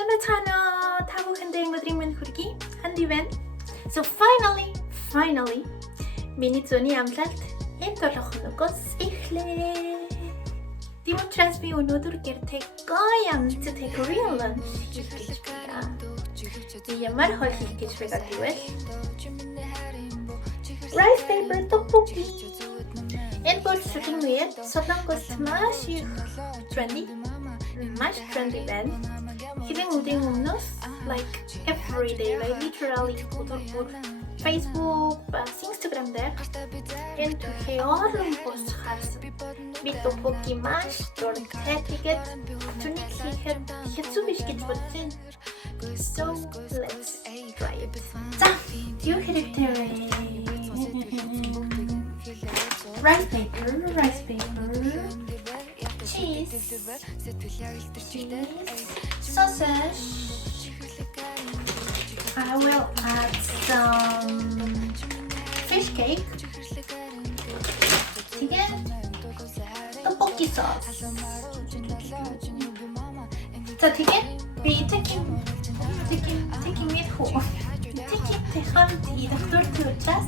Сайн байцгаана уу? Та бүхэндээ өдрийн мэнд хүргэе. Ханди байна. So finally миний зөний амлалт энэ 7 хоногоос эхлэе. Тийм учраас би өнөөдөр гэртээ гоём to take a real lunch хийж байна. Ямар хол хийж байгаа гэвэл rice paper tteokbokki. Энэ бол сүүлийн үед Солонгост маш их trendy байна. Хэвэн үеийн өмнөөс like every day, like literally Facebook, Instagram дээр энэ түүхий олон пост харсан. Би тteokbokki маш дуртай. Тэгээд түүнийг хийхэд хэцүү биш гэж бодсон. So let's try it. За, юу хэрэгтэй вэ? Rice paper, cheese, sausage. I will add some fish cake. Again, tteokbokki sauce. So again, be taking it home. Taking доктор төрчас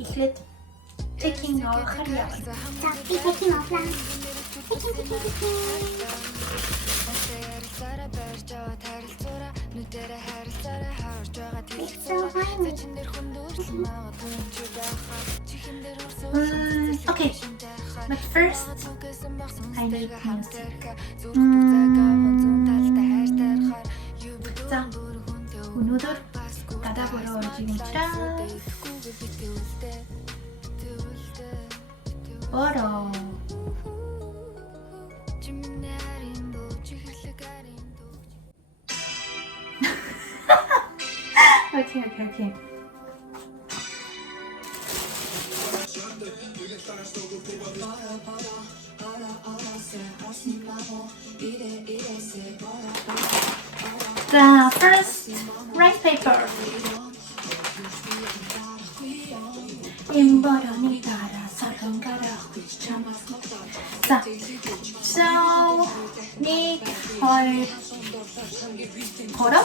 эхлээд taking off харьяа. За би taking off лаа. Okay, but first I need music. За, өнөөдөр гадаа бороо орж ирж байна. Бороо. Okay. The first rice paper. So need 걸어?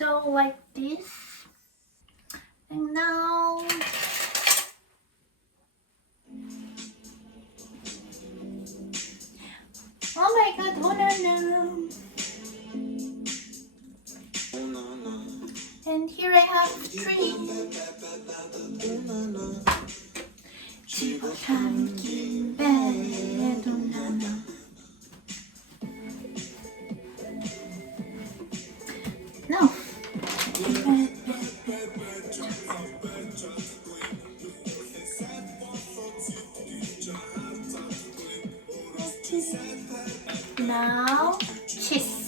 So like this, and now oh my god, oh no. And here I have 3. No. Now cheese.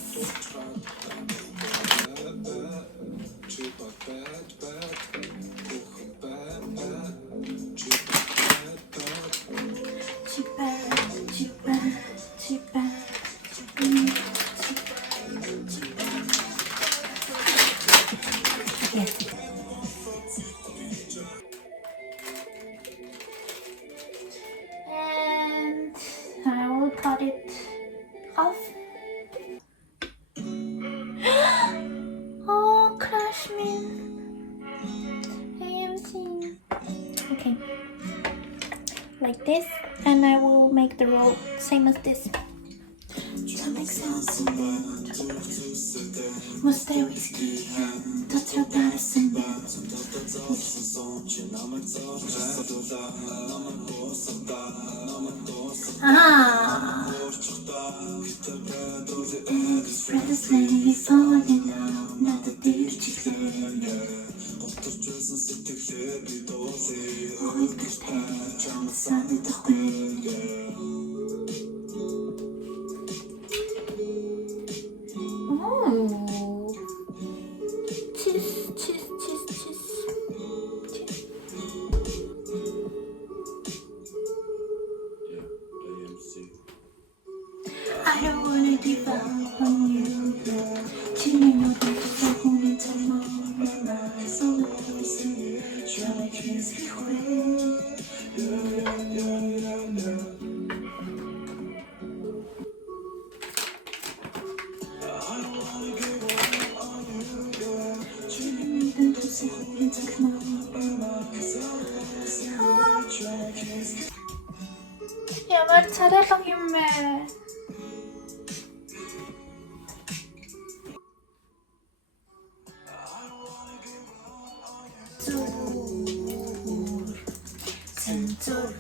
Yes. And I will cut it off. Oh, crush me. AMC. Okay. Like this, and I will make the roll same as this. Мустай whiskey, дотроо дарасан байна. Предоследний фоне надад дэрчилээ. Готторчулсан сэтгэлээ би доосээ. Ойд гэртээ чамд санагдахгүй. Cheese. I don't wanna give up on you. 지금의 너도 시작하는 참 멀어. So close to you. Ямар царайлаг юм бэ? Цэнцүр.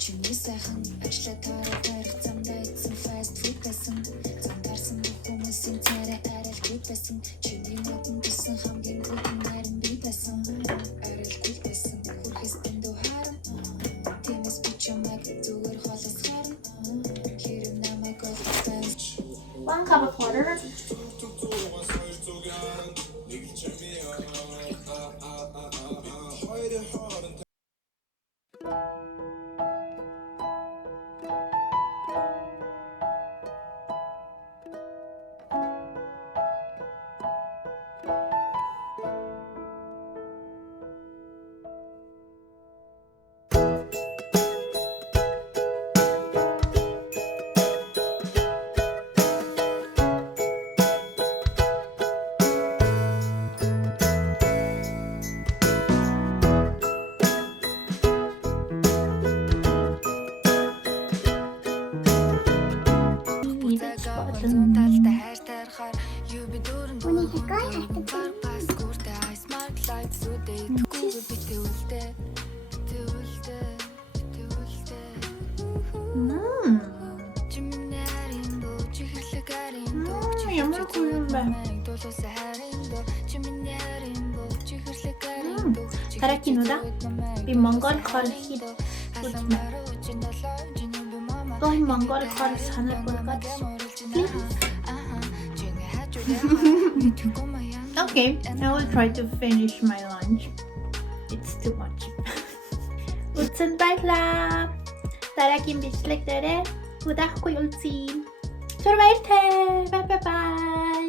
Чиний сайхан ажлаа тоороо барих замдаа идсэн фаст фуд байсан. Замдаарсан бүх хүмүүсийн царай арайлгүй байсан. Чиний нотон гэсэн хамгийн гүн нарийн би байсан. Арайлгүй байсан. Хүрхээс дэндүү харан. Тэмээс би чамайг зүгээр холоос харан. Хэрэв намайг олдсон. 1 cup of water. Үнийг гой хатдаг. Ямар гоё юм бэ? Дараагийн удаа би Монгол хор хэд үзмэ. Той Монгол хор санаа болгоод. Okay, I will try to finish my lunch. It's too much. Utsan байлаа. Дараагийн бичлэг дээр удахгүй үлзий. Survive. Bye bye bye.